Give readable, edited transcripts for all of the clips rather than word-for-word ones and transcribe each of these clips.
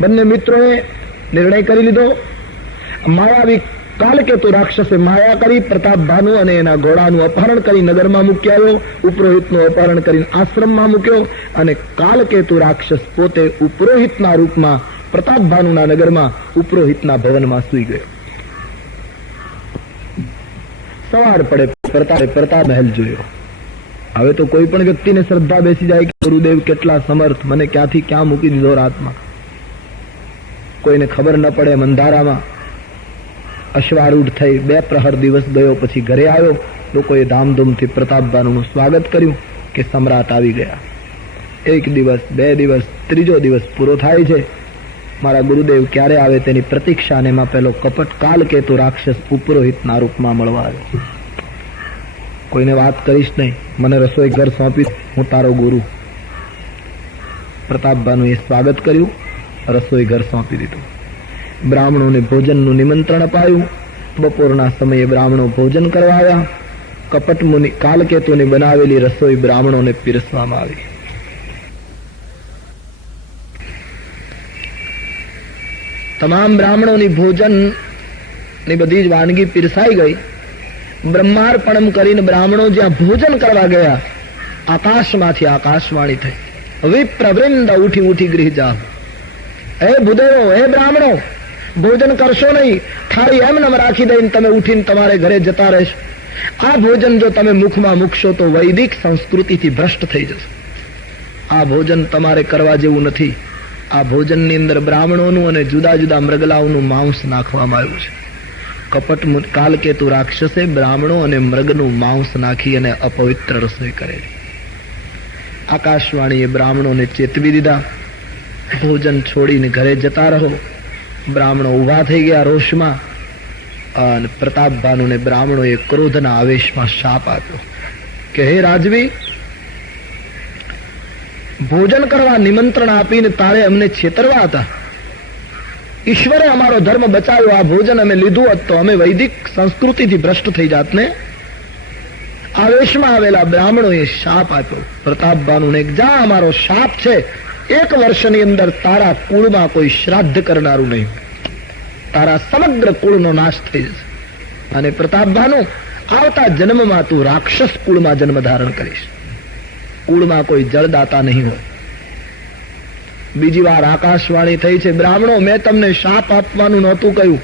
બંને મિત્રોએ નિર્ણય કરી લીધો. માયાવી કાલકેતુ રાક્ષસે માયા કરી પ્રતાપ ભાનુ અને એના ઘોડાનું અપહરણ કરી નગરમાં મૂકી આવ્યો. ઉપરોહિતનું અપહરણ કરીને આશ્રમમાં મૂક્યો અને કાલકેતુ રાક્ષસ પોતે ઉપરોહિતના રૂપમાં પ્રતાપ ભાનુના નગરમાં ઉપરોહિતના ભવનમાં સૂઈ ગયો. સવાર પડે પ્રતાપ મહેલ જોયો. હવે તો કોઈ પણ વ્યક્તિને શ્રદ્ધા બેસી જાય કે ગુરુદેવ કેટલા સમર્થ, મને ક્યાંથી ક્યાં મૂકી દીધો રાતમાં. કોઈને ખબર ન પડે. અંધારામાં અશ્વારૂઢ થઈ 2 પ્રહર દિવસ ગયો. પછી ઘરે આવ્યો. લોકોએ ધામધૂમથી પ્રતાપભાનુનું સ્વાગત કર્યું કે સમ્રાટ આવી ગયા. 1 દિવસ 2 દિવસ 3જો દિવસ પૂરો થાય છે. મારા ગુરુદેવ ક્યારે આવે તેની પ્રતીક્ષા. અને એમાં પેલો કપટ કાલકેતુ રાક્ષસ ઉપરોહિતના રૂપમાં મળવા આવ્યો. કોઈને વાત કરીશ નહીં, મને રસોઈ ઘર સોંપી, હું તારો ગુરુ. પ્રતાપભાનુએ સ્વાગત કર્યું, રસોઈ ઘર સોંપી દીધું. બ્રાહ્મણોને ભોજનનું નિમંત્રણ અપાયું. બપોરના સમયે બ્રાહ્મણો ભોજન કરવા આવ્યા. કપટ મુનિ કાલકેતુની બનાવેલી રસોઈ બ્રાહ્મણોને પીરસવામાં આવી. તમામ બ્રાહ્મણોની ભોજનની બધી જ વાનગી પીરસાઈ ગઈ. બ્રહ્માર્પણમ કરીને બ્રાહ્મણો જ્યાં ભોજન કરવા ગયા, આકાશમાંથી આકાશવાણી થઈ, વિપ્રવૃંદ ઉઠી ઉઠી ગૃહ જાઓ. હે ભૂદેવો, હે બ્રાહ્મણો, ભોજન કરશો નહીં. થાળી એમનેમ રાખી દઈને તમે ઉઠીને તમારે ઘરે જતા રહેશો. આ ભોજન જો તમે મુખમાં મૂકશો તો વૈદિક સંસ્કૃતિથી ભ્રષ્ટ થઈ જશે. આ ભોજન તમારે કરવા જેવું નથી. આ ભોજનની અંદર બ્રાહ્મણોનું અને જુદા જુદા મૃગલાઓનું માંસ નાખવામાં આવ્યું છે. કપટ કાલકેતુ રાક્ષસે બ્રાહ્મણો અને મૃગનું માંસ નાખી અને અપવિત્ર રસોઈ કરેલી. આકાશવાણીએ બ્રાહ્મણોને ચેતવી દીધા, ભોજન છોડીને ઘરે જતા રહો. બ્રાહ્મણો ઉભા થઈ ગયા રોષમાં. અને પ્રતાપભાનુને બ્રાહ્મણોએ ક્રોધના આવેશમાં શાપ આપ્યો કે હે રાજવી, ભોજન કરવા નિમંત્રણ આપીને તારે અમને છેતરવા હતા. ઈશ્વરે અમારો ધર્મ બચાવ્યો. આ ભોજન અમે લીધું હોત તો અમે વૈદિક સંસ્કૃતિથી ભ્રષ્ટ થઈ જાત ને. આવેશમાં આવેલા બ્રાહ્મણોએ શાપ આપ્યો પ્રતાપભાનુને, જા, અમારો શાપ છે, 1 વર્ષની અંદર તારા કુળમાં કોઈ શ્રાદ્ધ કરનારું નહીં. તારા સમગ્ર કુળનો નાશ થઈ જશે. અને પ્રતાપભાનુ, આવતા જન્મમાં તું રાક્ષસ કુળમાં જન્મ ધારણ કરીશ. કુળમાં કોઈ જળદાતા નહીં હોય. બીજી વાર આકાશવાણી થઈ છે, બ્રાહ્મણો, મેં તમને શાપ આપવાનું નહોતું કહ્યું.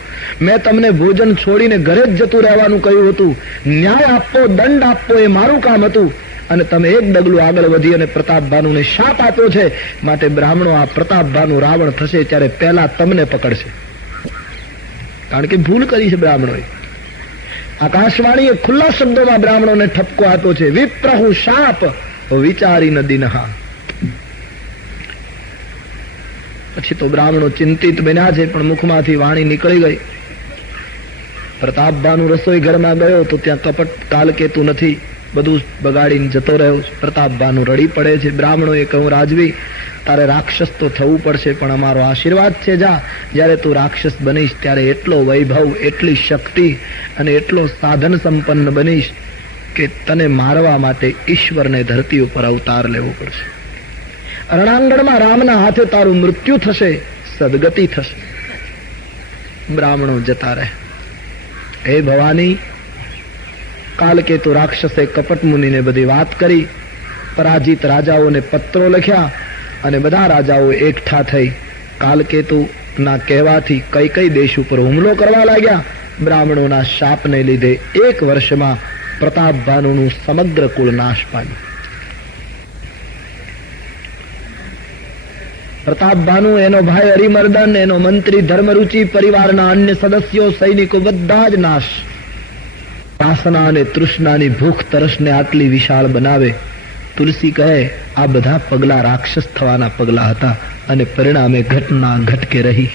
મેં તમને ભોજન છોડીને ઘરે જ જતું રહેવાનું કહ્યું હતું. ન્યાય આપવો, દંડ આપવો એ મારું કામ હતું. અને તમે એક ડગલું આગળ વધી અને પ્રતાપભાનુને શાપ આપ્યો છે. માટે બ્રાહ્મણો, આ પ્રતાપભાનુ રાવણ થશે ત્યારે પહેલા તમને પકડશે. કારણ કે ભૂલ કરી છે બ્રાહ્મણોએ. આકાશવાણીએ ખુલ્લા શબ્દોમાં બ્રાહ્મણોને ઠપકો આપ્યો છે, વિપ્રહુ શાપ વિચારી નદીનહા. પછી તો બ્રાહ્મણો ચિંતિત બન્યા છે, પણ મુખમાંથી વાણી નીકળી ગઈ. પ્રતાપભાનુ રસોઈ ઘરમાં ગયો તો ત્યાં કપટ કાલકેતુ નથી, બધું બગાડીને જતો રહ્યો છે. પ્રતાપભાનુ રડી પડે છે. બ્રાહ્મણોએ કહ્યું, રાજવી, તારે રાક્ષસ તો થવું પડશે, પણ અમારો આશીર્વાદ છે, જા, જ્યારે તું રાક્ષસ બનીશ ત્યારે એટલો વૈભવ, એટલી શક્તિ અને એટલો સાધન સંપન્ન બનીશ કે તને મારવા માટે ઈશ્વરને ધરતી ઉપર અવતાર લેવો પડશે. રણાંગણમાં રામના હાથે તારું મૃત્યુ થશે, સદગતિ થશે. બ્રાહ્મણો જતા રહે. હે ભવાની, કાલકેતુ રાક્ષસે કપટ મુનિને બધી વાત કરી. પરાજિત રાજાઓને પત્રો લખ્યા અને બધા રાજાઓ એકઠા થઈ કાલકેતુના કહેવાથી કઈ દેશ ઉપર હુમલો કરવા લાગ્યા. બ્રાહ્મણોના શાપને લીધે 1 વર્ષમાં પ્રતાપભાનુનું સમગ્ર કુળ નાશ પામ્યું. પ્રતાપભાનુ, એનો ભાઈ હરિમર્દન, એનો મંત્રી ધર્મરુચિ, પરિવારના અન્ય સદસ્યો, સૈનિકો બધા જ નાશ. વાસના અને તૃષ્ણાની ભૂખ તરસને આટલી વિશાળ બનાવે. તુલસી કહે, આ બધા પગલા રાક્ષસ થવાના પગલા હતા અને પરિણામે ઘટના ઘટકે રહી.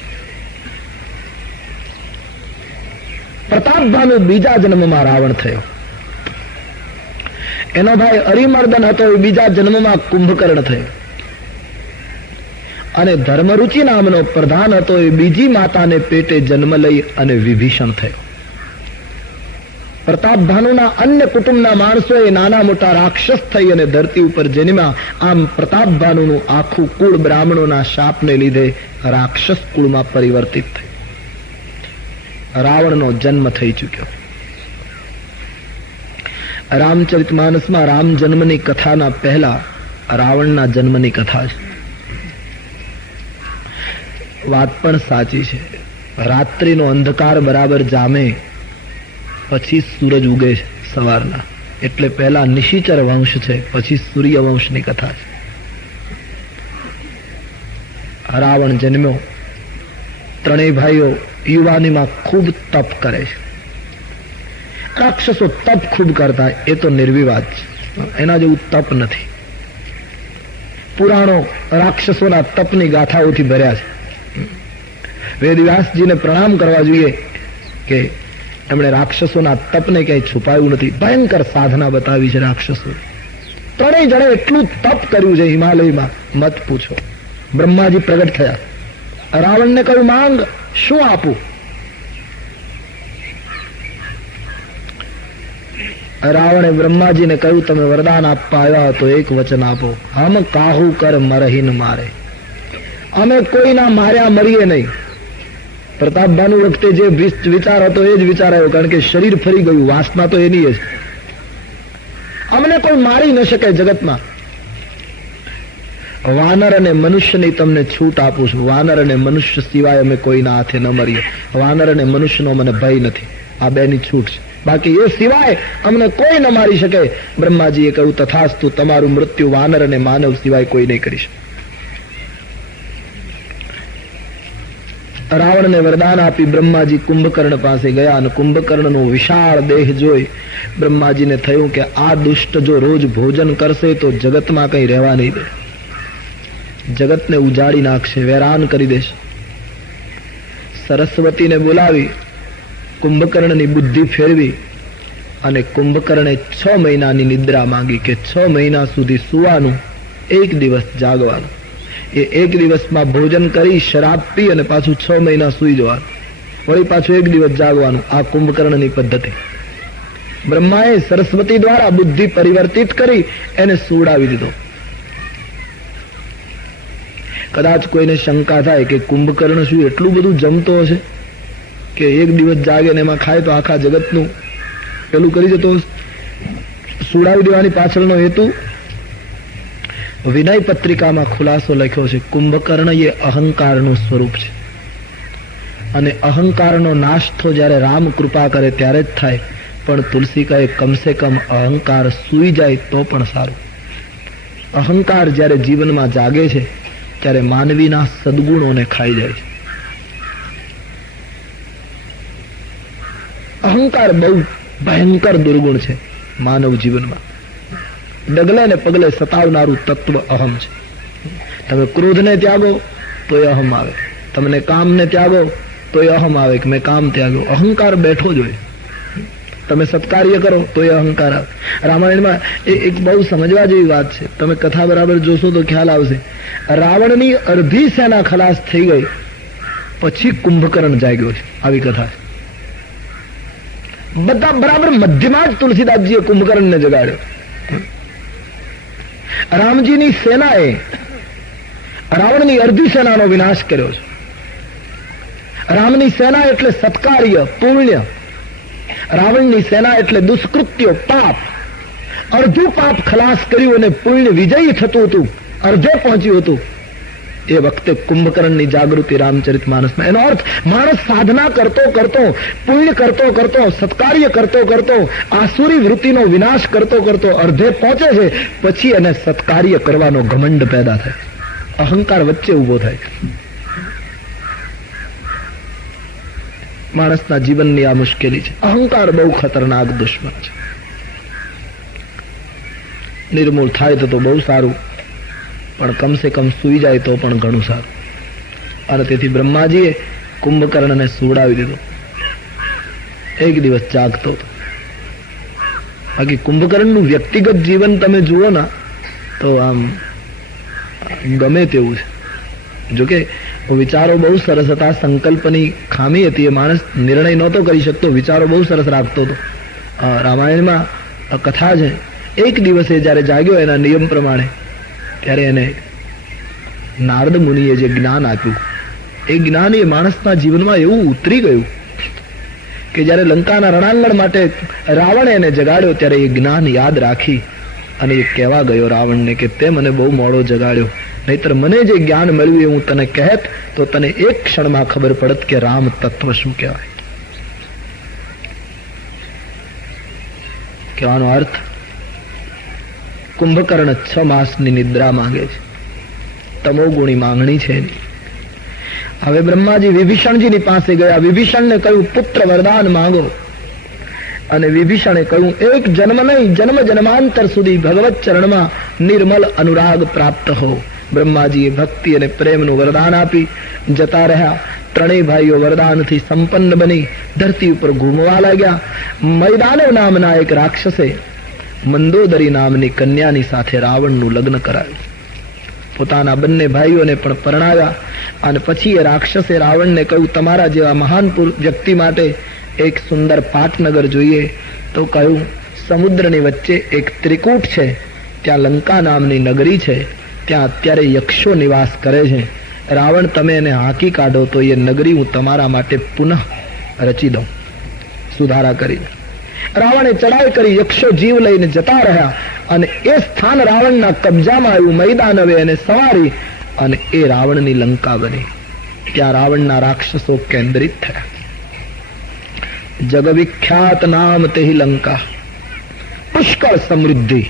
પ્રતાપભાનુ બીજા જન્મમાં રાવણ થયો. એનો ભાઈ હરિમર્દન હતો, એ બીજા જન્મમાં કુંભકર્ણ થયો. અને ધર્મરુચિ નામનો પ્રધાન હતો, એ બીજી માતાને પેટે જન્મ લઈ અને વિભીષણ થયો. પ્રતાપ ભાનુના અન્ય કુટુંબના માણસોએ નાના મોટા રાક્ષસ થઈ અને ધરતી ઉપર જન્મ્યા. આમ પ્રતાપ ભાનુનું આખું કુળ બ્રાહ્મણોના શાપને લીધે રાક્ષસ કુળમાં પરિવર્તિત થઈ. રાવણનો જન્મ થઈ ચુક્યો. રામચરિતમાનસમાં રામ જન્મની કથાના પહેલા રાવણના જન્મની કથા છે. વાત પણ સાચી છે. રાત્રિનો અંધકાર બરાબર જામે પછી સૂરજ ઉગે છે સવારના, એટલે પહેલા નિશિચર વંશ છે, પછી સૂર્ય વંશની કથા છે. રાવણ જન્મ્યો. ત્રણેય ભાઈઓ યુવાનીમાં ખૂબ તપ કરે છે. રાક્ષસો તપ ખૂબ કરતા, એ તો નિર્વિવાદ છે, એના જેવું તપ નથી. પુરાણો રાક્ષસોના તપની ગાથાઓથી ભર્યા છે. વેદવ્યાસજીને પ્રણામ કરવા જોઈએ કે એમણે રાક્ષસોના તપને ક્યાંય છુપાયું નથી. ભયંકર સાધના બતાવી છે રાક્ષસો. ત્રણેય જણે એટલું તપ કર્યું છે હિમાલયમાં, મત પૂછો. બ્રહ્માજી પ્રગટ થયા. રાવણને કહ્યું, માંગ, શું આપું? રાવણે બ્રહ્માજીને કહ્યું, તમે વરદાન આપવા આવ્યા તો એક વચન આપો. હમ કાહુ કર મરહીન મારે. અમે કોઈના માર્યા મરીએ નહીં. પ્રતાપ ભાનુ વખતે જે વિચાર હતો એ જ વિચાર આવ્યો, કારણ કે શરીર ફરી ગયું, વાસના તો એની જ. અમને કોઈ મારી ન શકે જગતમાં. વાનર અને મનુષ્યની તમને છૂટ આપું છું. વાનર અને મનુષ્ય સિવાય અમે કોઈના હાથે ન મરીએ. વાનર અને મનુષ્યનો મને ભય નથી. આ બેની છૂટ છે. બાકી એ સિવાય અમને કોઈ ન મારી શકે. બ્રહ્માજીએ કહ્યું, તથાસ્તુ, તમારું મૃત્યુ વાનર અને માનવ સિવાય કોઈ નહીં કરી શકે. રાવણને વરદાન આપી બ્રહ્માજી કુંભકર્ણ પાસે ગયા અને કુંભકર્ણનો વિશાળ દેહ જોઈ બ્રહ્માજીને થયું કે આ દુષ્ટ જો રોજ ભોજન કરશે તો જગતમાં કઈ રહેવા નહીં દે. જગતને ઉજાડી નાખશે, વેરાન કરી દેશે. સરસ્વતીને બોલાવી કુંભકર્ણની બુદ્ધિ ફેરવી અને કુંભકર્ણે 6 મહિનાની નિદ્રા માંગી કે 6 મહિના સુધી સુવાનું, 1 દિવસ જાગવાનું. એ 1 દિવસમાં ભોજન કરી શરાબ પી અને પાછું 6 મહિના સુઈ જવાનું, વળી પાછું 1 દિવસ જાગવાનું. આ કુંભકર્ણની પદ્ધતિ. બ્રહ્માએ સરસ્વતી દ્વારા બુદ્ધિ પરિવર્તિત કરી એને સુવડાવી દીધો. કદાચ કોઈને શંકા થાય કે કુંભકર્ણ શું એટલું બધું જમતો હશે કે 1 દિવસ જાગે ને એમાં ખાય તો આખા જગતનું પેલું કરી જતો? સુવડાવી દેવાની પાછળનો હેતુ વિનય પત્રિકામાં ખુલાસો લખ્યો છે. કુંભકર્ણ એ અહંકારનું સ્વરૂપ છે અને અહંકારનો નાશ તો જ્યારે રામ કૃપા કરે ત્યારે જ થાય. પણ તુલસી કહે, કમસે કમ અહંકાર સૂઈ જાય તો પણ સારું. અહંકાર જ્યારે જીવનમાં જાગે છે ત્યારે માનવીના સદગુણોને ખાઈ જાય છે. અહંકાર બહુ ભયંકર દુર્ગુણ છે માનવ જીવનમાં. ડગલે ને પગલે સતાવનારું તત્વ અહમ છે. તમે ક્રોધને ત્યાગો તો એ અહમ આવે, તમને કામને ત્યાગો તો એ અહમ આવે કે મેં કામ ત્યાગો. અહંકાર બેઠો જ હોય. તમે સત્કાર્ય કરો તો એ અહંકાર આવે. રામાયણમાં એક બહુ સમજવા જેવી વાત છે. તમે કથા બરાબર જોશો તો ખ્યાલ આવશે. રાવણની અડધી સેના ખલાસ થઈ ગઈ પછી કુંભકર્ણ જાગ્યો છે. આવી કથા છે. બધા બરાબર મધ્યમાં જ તુલસીદાસજીએ કુંભકર્ણને જગાડ્યો. રામજીની સેનાએ રાવણની અડધી સેનાનો વિનાશ કર્યો છે. રામની સેના એટલે સત્કાર્ય, પુણ્ય. રાવણની સેના એટલે દુષ્કૃત્યો, પાપ. અડધું પાપ ખલાસ કર્યું અને પુણ્ય વિજયી થતું હતું, અર્ધે પહોંચ્યું હતું. એ વખતે કુંભકર્ણની જાગૃતિ રામચરિતમાનસમાં. એનો અર્થ માણસ સાધના કરતો કરતો, પુણ્ય કરતો કરતો, સત્કાર્ય કરતો કરતો, આસુરી વૃત્તિનો વિનાશ કરતો કરતો અર્ધે પહોંચે છે. પછી એને સત્કાર્ય કરવાનો ઘમંડ પેદા થાય, અહંકાર વચ્ચે ઉભો થાય. માણસના જીવનની આ મુશ્કેલી છે. અહંકાર બહુ ખતરનાક દુશ્મન છે. નિર્મૂળ થાય તો બહુ સારું, પણ કમસે કમ સુઈ જાય તો પણ ઘણું સારું. અને તેથી બ્રહ્માજીએ કુંભકર્ણને સુવડાવી દીધો. 1 દિવસ જાગતો હતો. બાકી કુંભકર્ણનું વ્યક્તિગત જીવન તમે જુઓ ના તો આમ ગમે તેવું છે. જોકે વિચારો બહુ સરસ હતા, સંકલ્પની ખામી હતી. એ માણસ નિર્ણય નહોતો કરી શકતો, વિચારો બહુ સરસ રાખતો હતો. રામાયણમાં કથા છે. એક દિવસે જયારે જાગ્યો એના નિયમ પ્રમાણે, ત્યારે એને નારદ મુનિએ જે જ્ઞાન આપ્યું, એ જ્ઞાન એ માણસના જીવનમાં એવું ઉતરી ગયું કે જયારે લંકાના રણાંગણ માટે રાવણે એને જગાડ્યો, ત્યારે એ જ્ઞાન યાદ રાખી અને એ કહેવા ગયો રાવણને કે તે મને બહુ મોડો જગાડ્યો, નહીતર મને જે જ્ઞાન મળ્યું એ હું તને કહેત તો તને એક ક્ષણમાં ખબર પડત કે રામ તત્વ શું કહેવાય. કહેવાનો અર્થ, કુંભકર્ણ 6 માસની નિદ્રા માંગે છે, તમોગુણી માંગણી છે એની. હવે બ્રહ્માજી વિભીષણજીની પાસે ગયા, વિભીષણને કહ્યું પુત્ર વરદાન માંગો, અને વિભીષણે કહ્યું એક જન્મ નહીં, જન્મ જન્માંતર સુધી ભગવત ચરણમાં નિર્મલ અનુરાગ પ્રાપ્ત હો. બ્રહ્માજીએ ભક્તિ અને પ્રેમનું વરદાન આપી જતા રહ્યા. ત્રણેય ભાઈઓ વરદાનથી સંપન્ન બની ધરતી ઉપર ઘૂમવા લાગ્યા. મૈદાનવ નામના એક રાક્ષસે મંદોદરી નામની કન્યાની સાથે રાવણનું લગ્ન કરાવ્યું. પોતાના બંને ભાઈઓને પણ પરણાવ્યા. અને પછી એ રાક્ષસે રાવણને કહ્યું તમારા જેવા મહાન વ્યક્તિ માટે એક સુંદર પાટનગર જોઈએ. તો કહ્યું સમુદ્રની વચ્ચે એક ત્રિકૂટ છે, ત્યાં લંકા નામની નગરી છે, ત્યાં અત્યારે યક્ષો નિવાસ કરે છે. રાવણ તમે એને હાંકી કાઢો તો એ નગરી હું તમારા માટે પુનઃ રચી દઉં, સુધારા કરી. રાવણે ચડાઈ કરી, યક્ષો જીવ લઈને જતા રહ્યા અને એ સ્થાન રાવણના કબજામાં આવ્યું. મૈદાનવે એને સવારી અને એ રાવણની લંકા બની. ત્યાં રાવણના રાક્ષસો કેન્દ્રિત થયા. જગવિખ્યાત નામ તેહી લંકા, પુષ્કળ સમૃદ્ધિ,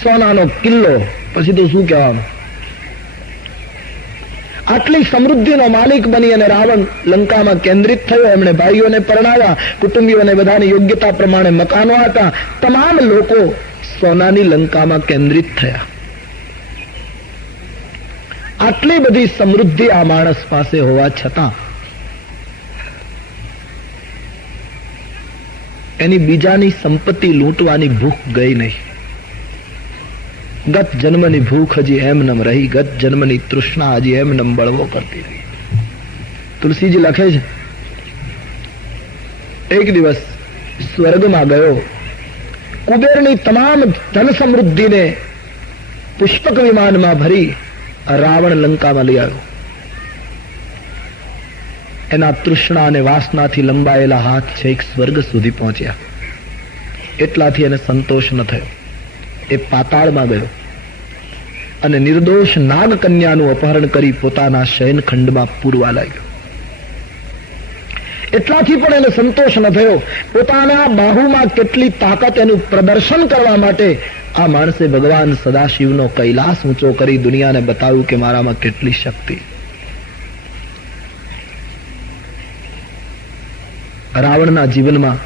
સોનાનો કિલ્લો, પછી તો શું કહેવાનું. આટલી સમૃદ્ધિનો માલિક બની અને રાવણ લંકામાં કેન્દ્રિત થયો. એમણે ભાઈઓને પરણાવ્યા, કુટુંબીઓને બધાની યોગ્યતા પ્રમાણે મકાનો હતા. તમામ લોકો સોનાની લંકામાં કેન્દ્રિત થયા. આટલી બધી સમૃદ્ધિ આ માણસ પાસે હોવા છતાં એની બીજાની સંપત્તિ લૂંટવાની ભૂખ ગઈ નહીં. ગત જન્મની ભૂખ હજી એમનેમ રહી, ગત જન્મની તૃષ્ણા હજી એમનેમ બળવો કરતી રહી. તુલસીજી લખે છે, એક દિવસ સ્વર્ગમાં ગયો, કુબેરની તમામ ધન સમૃદ્ધિને પુષ્પક વિમાનમાં ભરી રાવણ લંકામાં લઈ આવ્યો. એના તૃષ્ણા અને વાસનાથી લંબાયેલા હાથ છેક સ્વર્ગ સુધી પહોંચ્યા. એટલાથી એને સંતોષ ન થયો. એ પાતાળમાં ગયો અને નિર્દોષ નાગ કન્યાનું અપહરણ કરી પોતાના શયનખંડમાં પૂરવા લાગ્યો. એટલાથી પણ એને સંતોષ ન થયો. પોતાના બાહુમાં કેટલી તાકાત એનું પ્રદર્શન કરવા માટે આ માણસે ભગવાન સદાશિવનો કૈલાસ ઊંચો કરી દુનિયાને બતાવ્યું કે મારામાં કેટલી શક્તિ. રાવણના જીવનમાં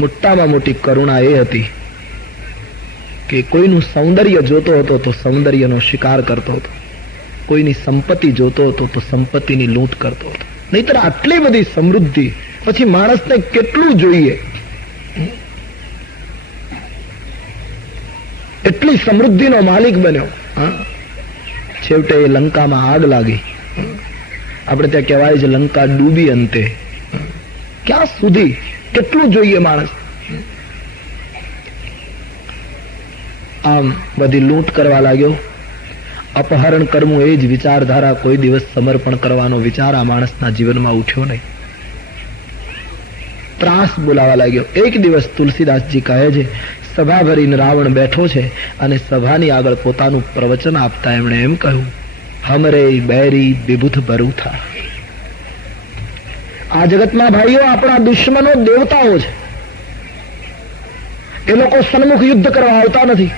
મોટામાં મોટી કરુણા એ હતી કે કોઈનું સૌંદર્ય જોતો હતો તો સૌંદર્યનો શિકાર કરતો હતો, કોઈની સંપત્તિ જોતો હતો તો સંપત્તિની લૂંટ કરતો હતો. નહીતર આટલી બધી સમૃદ્ધિ પછી માણસને કેટલું જોઈએ? એટલી સમૃદ્ધિનો માલિક બન્યો. છેવટે એ લંકામાં આગ લાગી. આપણે ત્યાં કહેવાય છે લંકા ડૂબી અંતે. ક્યાં સુધી કેટલું જોઈએ માણસ? આમ બધી લૂંટ કરવા લાગ્યો. અપહરણ કરવું એ જ વિચારધારા, કોઈ દિવસ સમર્પણ કરવાનો વિચાર આ માણસના જીવનમાં ઉઠ્યો નહીં. ત્રાસ બોલાવા લાગ્યો. એક દિવસ તુલસીદાસજી કહે છે, સભા ભરીને રાવણ બેઠો છે અને સભાની આગળ પોતાનું પ્રવચન આપતા એમણે એમ કહ્યું, હમરે બેરી વિબુધ બરુથા. આ જગતમાં ભાઈઓ આપણા દુશ્મનો દેવતાઓ છે. એ લોકો સન્મુખ યુદ્ધ કરવા આવતા નથી.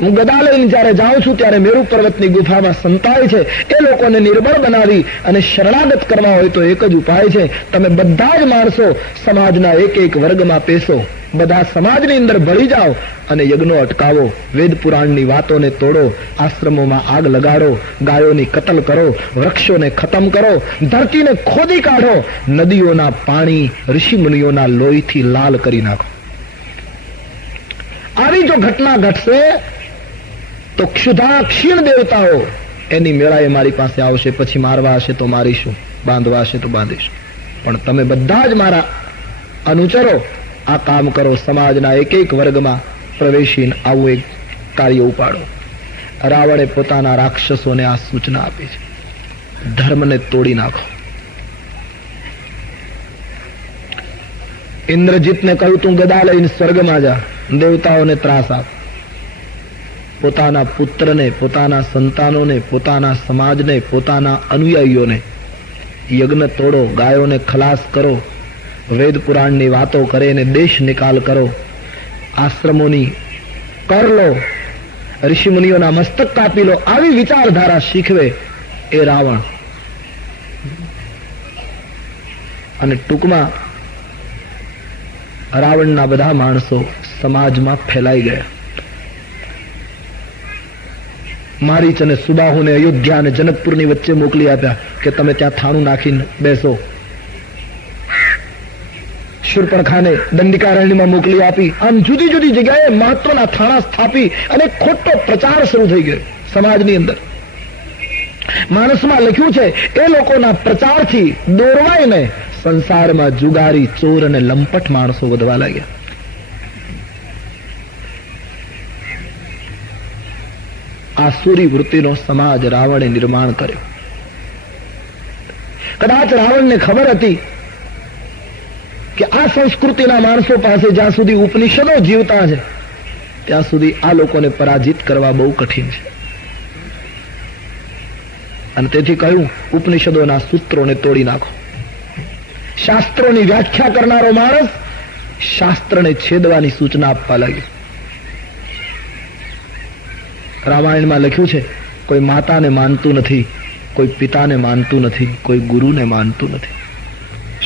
હું ગદા લઈને જયારે જાઉં છું ત્યારે મેરુ પર્વતની ગુફામાં સંતાય છે. એ લોકોને નિર્બળ બનાવી અને શરણાગત કરવા હોય તો એક જ ઉપાય છે, તમે બધા જ માણસો સમાજના એક એક વર્ગમાં પેસો, બધા સમાજની અંદર ભળી જાઓ અને યજ્ઞો અટકાવો, વેદ પુરાણની વાતોને તોડો, આશ્રમોમાં આગ લગાડો, ગાયોની કતલ કરો, વૃક્ષોને ખતમ કરો, ધરતીને ખોદી કાઢો, નદીઓના પાણી ઋષિ મુનિઓના લોહીથી લાલ કરી નાખો. આવી જો ઘટના ઘટશે તો ક્ષુધા ક્ષીણ દેવતાઓ એની મેળાએ મારી પાસે આવશે. પછી મારવા હશે તો મારીશું, બાંધવા હશે તો બાંધીશું, પણ તમે બધા જ મારા અનુચરો આ કામ કરો, સમાજના એક એક વર્ગમાં પ્રવેશીને આવું એક કાર્ય ઉપાડો. રાવણે પોતાના રાક્ષસોને આ સૂચના આપી છે, ધર્મને તોડી નાખો. ઇન્દ્રજીતને કહ્યું તું ગદા લઈને સ્વર્ગમાં જા, દેવતાઓને ત્રાસ આપ. પોતાના પુત્રને, પોતાના સંતાનોને, પોતાના સમાજને, પોતાના અનુયાયીઓને યજ્ઞ તોડો, ગાયોને ખલાસ કરો, વેદ પુરાણની વાતો કરે અને દેશ નિકાલ કરો, આશ્રમોની કર લો, ઋષિ મુનિઓના મસ્તક કાપી લો, આવી વિચારધારા શીખવે એ રાવણ. અને ટૂંકમાં રાવણના બધા માણસો સમાજમાં ફેલાઈ ગયા. મારીચ અને સુબાહુને અયોધ્યા અને જનકપુરની વચ્ચે મોકલી આપ્યા કે તમે ત્યાં થાણું નાખીને બેસો. શૂર્પણખાને દંડિકારણ્યમાં મોકલી આપી. આમ જુદી જુદી જગ્યાએ મહત્વના થાણા સ્થાપી અને ખોટો પ્રચાર શરૂ થઈ ગયો સમાજની અંદર. માનસમાં લખ્યું છે એ લોકોના પ્રચારથી દોરવાઈને સંસારમાં જુગારી, ચોર અને લંપટ માણસો વધવા લાગ્યા. આસુરી વૃત્તિનો સમાજ રાવણે નિર્માણ કર્યો. કદાચ રાવણને ખબર હતી કે આ સંસ્કૃતિના માણસો પાસે જ્યાં સુધી ઉપનિષદો જીવતા છે ત્યાં સુધી આ લોકોને પરાજિત કરવા બહુ કઠિન છે. અને તેથી કહ્યું, ઉપનિષદોના સૂત્રોને તોડી નાખો. શાસ્ત્રોની વ્યાખ્યા કરનારો માણસ શાસ્ત્રને છેદવાની સૂચના આપવા લાગ્યો. રામાયણમાં લખ્યું છે, કોઈ માતાને માનતું નથી, કોઈ પિતાને માનતું નથી, કોઈ ગુરુને માનતું નથી.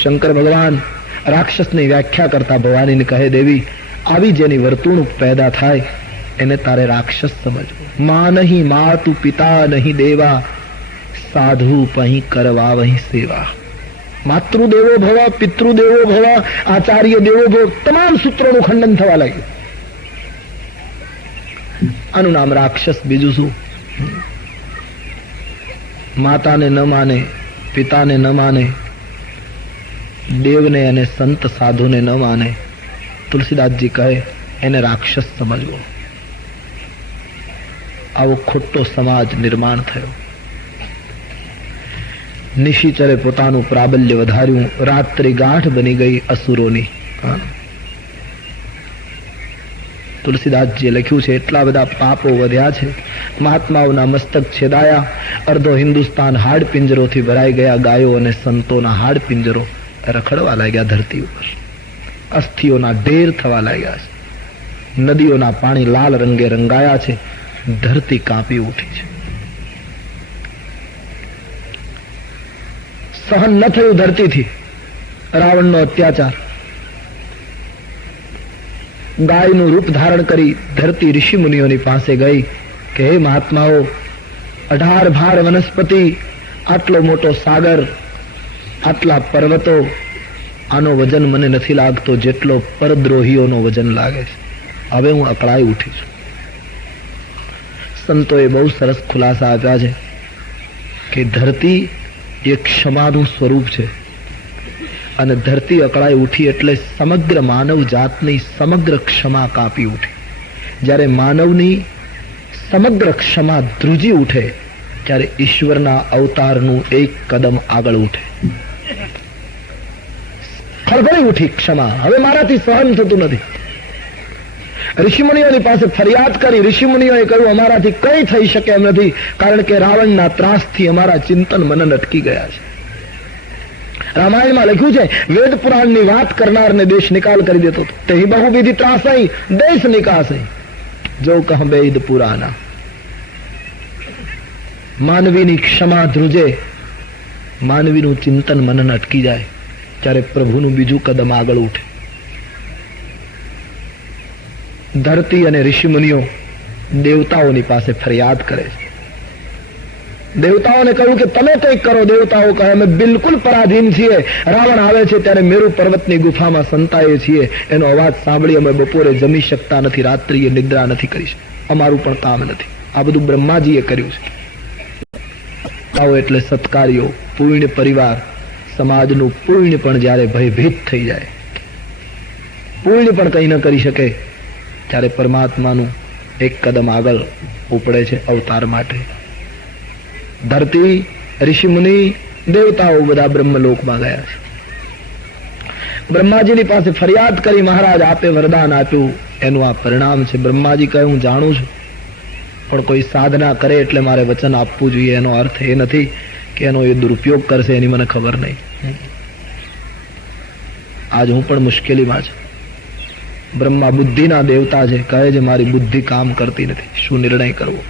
શંકર ભગવાન રાક્ષસની વ્યાખ્યા કરતા ભવાનીને કહે, દેવી, આવી જેની વર્તુણુક પેદા થાય એને તારે રાક્ષસ સમજવું. માં નહીં માતુ, પિતા નહીં દેવા, સાધુ પહી કરવા વહી સેવા. માતૃદેવો ભવ, પિતૃદેવો ભવ, આચાર્ય દેવો ભવ, તમામ સૂત્રોનું ખંડન થવા લાગ્યું. આનું નામ રાક્ષસ, બીજું શું? માતાને ન માને, પિતાને ન માને, દેવને અને સંત સાધુને ન માને, તુલસીદાસજી કહે એને રાક્ષસ સમજવો. આવો ખોટો સમાજ નિર્માણ થયો. નિશિચરે પોતાનું પ્રાબલ્ય વધાર્યું, રાત્રિ ગાંઠ બની ગઈ અસુરોની. તુલસીદાસજીએ લખ્યું છે, એટલા બધા પાપો વધ્યા છે, મહાત્માઓના મસ્તક છેદાયા, અડધો હિન્દુસ્તાન હાડ પિંજરોથી ભરાઈ ગયા, ગાયો અને સંતોના હાડ પિંજરો રખડવા લાગ્યા ધરતી ઉપર, અસ્થિઓના ઢેર થવા લાગ્યા છે, નદીઓના પાણી લાલ રંગે રંગાયા છે, ધરતી કાંપી ઉઠી છે. સહન ન થયું ધરતીથી રાવણનો અત્યાચાર. ગાયનું રૂપ ધારણ કરી ધરતી ઋષિ મુનિઓની પાસે ગઈ કે હે મહાત્માઓ, 18 ભાર વનસ્પતિ, આટલો મોટો સાગર, આટલા પર્વતો, આનો વજન મને નથી લાગતો જેટલો પરદ્રોહીઓનો વજન લાગે છે. હવે હું અકળાઈ ઉઠી છું. સંતોએ બહુ સરસ ખુલાસા આપ્યા છે કે ધરતી એ ક્ષમાનું સ્વરૂપ છે અને ધરતી અકળાઈ ઉઠી એટલે સમગ્ર માનવ જાતની સમગ્ર ક્ષમા કાપી ઉઠી. જ્યારે માનવની સમગ્ર ક્ષમા ધ્રુજી ઉઠે ત્યારે ઈશ્વરના અવતારનું એક કદમ આગળ ઉઠે. ખળભળી ઉઠી ક્ષમા, હવે મારાથી સહન થતું નથી. ઋષિમુનિઓની પાસે ફરિયાદ કરી. ઋષિમુનિઓએ કહ્યું, અમારાથી કંઈ થઈ શકે એમ નથી, કારણ કે રાવણના ત્રાસથી અમારા ચિંતન મનન અટકી ગયા છે. રામાયણમાં લખ્યું છે, વેદ પુરાણની વાત કરનારને દેશ નિકાલ કરી દેતો હતો. તે બહુવિધિ ત્રાસઈ દેશ નિકાસઈ, જો કહ વેદ પુરાના. માનવીની ક્ષમા ધ્રુજે, માનવીનું ચિંતન મનન અટકી જાય ત્યારે પ્રભુનું બીજું કદમ આગળ ઉઠે. ધરતી અને ઋષિમુનિઓ દેવતાઓની પાસે ફરિયાદ કરે છે. દેવતાઓને કહ્યું કે તમે કંઈક કરો. દેવતાઓ કહે, અમે બિલકુલ પરાધીન છીએ. રાવણ આવે છે ત્યારે મેરુ પર્વતની ગુફામાં સંતાઈએ છીએ. એનો અવાજ સાંભળી અમે બપોરે જમી શકતા નથી, રાત્રિએ નિદ્રા નથી કરી શકતા. અમારું પણ કામ નથી. આ બધું બ્રહ્માજીએ કર્યું છે. આવો એટલે સત્કાર્યો, પુણ્ય પરિવાર, સમાજનું પુણ્ય પણ જ્યારે ભયભીત થઈ જાય પુણ્ય પણ કંઈ ન કરી શકે, ત્યારે પરમાત્માનું એક કદમ આગળ ઉપડે છે અવતાર માટે. ધરતી, ઋષિમુનિ, દેવતાઓ બધા બ્રહ્મલોકમાં ગયા છે. બ્રહ્માજીની પાસે ફરિયાદ કરી, મહારાજ આપે વરદાન આપ્યું, એનું આ પરિણામ છે. બ્રહ્માજી કહે હું જાણું છું, પણ કોઈ સાધના કરે એટલે મારે વચન આપવું જોઈએ. એનો અર્થ એ નથી કે એનો એ દુરુપયોગ કરશે, એની મને ખબર નહીં. આજ હું પણ મુશ્કેલીમાં છું. બ્રહ્મા બુદ્ધિના દેવતા છે, કહે છે મારી બુદ્ધિ કામ કરતી નથી, શું નિર્ણય કરવો?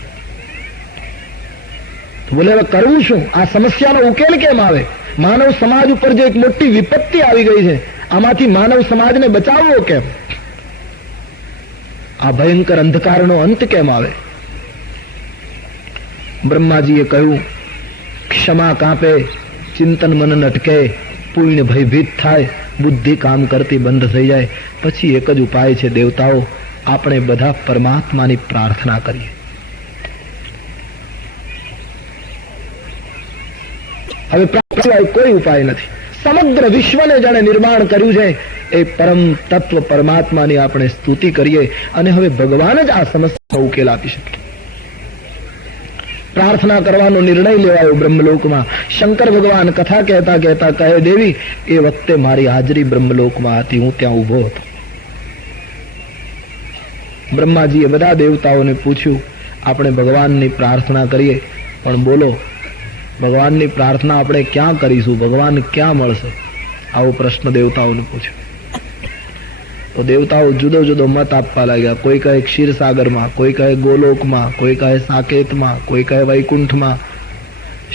તો બોલે હવે કરવું શું? આ સમસ્યાનો ઉકેલ કેમ આવે? માનવ સમાજ ઉપર જે એક મોટી વિપત્તિ આવી ગઈ છે, આમાંથી માનવ સમાજને બચાવવો કેમ? આ ભયંકર અંધકારનો અંત કેમ આવે? બ્રહ્માજીએ કહ્યું, ક્ષમા કાપે, ચિંતન મનન અટકે, પુણ્ય ભયભીત થાય, બુદ્ધિ કામ કરતી બંધ થઈ જાય, પછી એક જ ઉપાય છે દેવતાઓ, આપણે બધા પરમાત્માની પ્રાર્થના કરીએ. હવે કોઈ ઉપાય નથી. સમગ્ર વિશ્વને જેણે નિર્માણ કર્યું છે એ પરમ તત્વ પરમાત્માની આપણે સ્તુતિ કરીએ, અને હવે ભગવાન જ આ સમસ્યાનો ઉકેલ આપી શકે. પ્રાર્થના કરવાનો નિર્ણય લેવાયો બ્રહ્મલોકમાં. શંકર ભગવાન કથા કહેતા કહેતા કહે, દેવી એ વખતે મારી હાજરી બ્રહ્મલોકમાં હતી, હું ત્યાં ઉભો હતો. બ્રહ્માજીએ બધા દેવતાઓને પૂછ્યું, આપણે ભગવાનની પ્રાર્થના કરીએ, પણ બોલો ભગવાનની પ્રાર્થના આપણે ક્યાં કરીશું? ભગવાન ક્યાં મળશે? આવો પ્રશ્ન દેવતાઓને પૂછ્યો. તો દેવતાઓ જુદો જુદો મત આપવા લાગ્યા. કોઈ કહે ક્ષીરસાગરમાં, કોઈ કહે ગોલોકમાં, કોઈ કહે સાકેતમાં, કોઈ કહે વૈકુંઠમાં.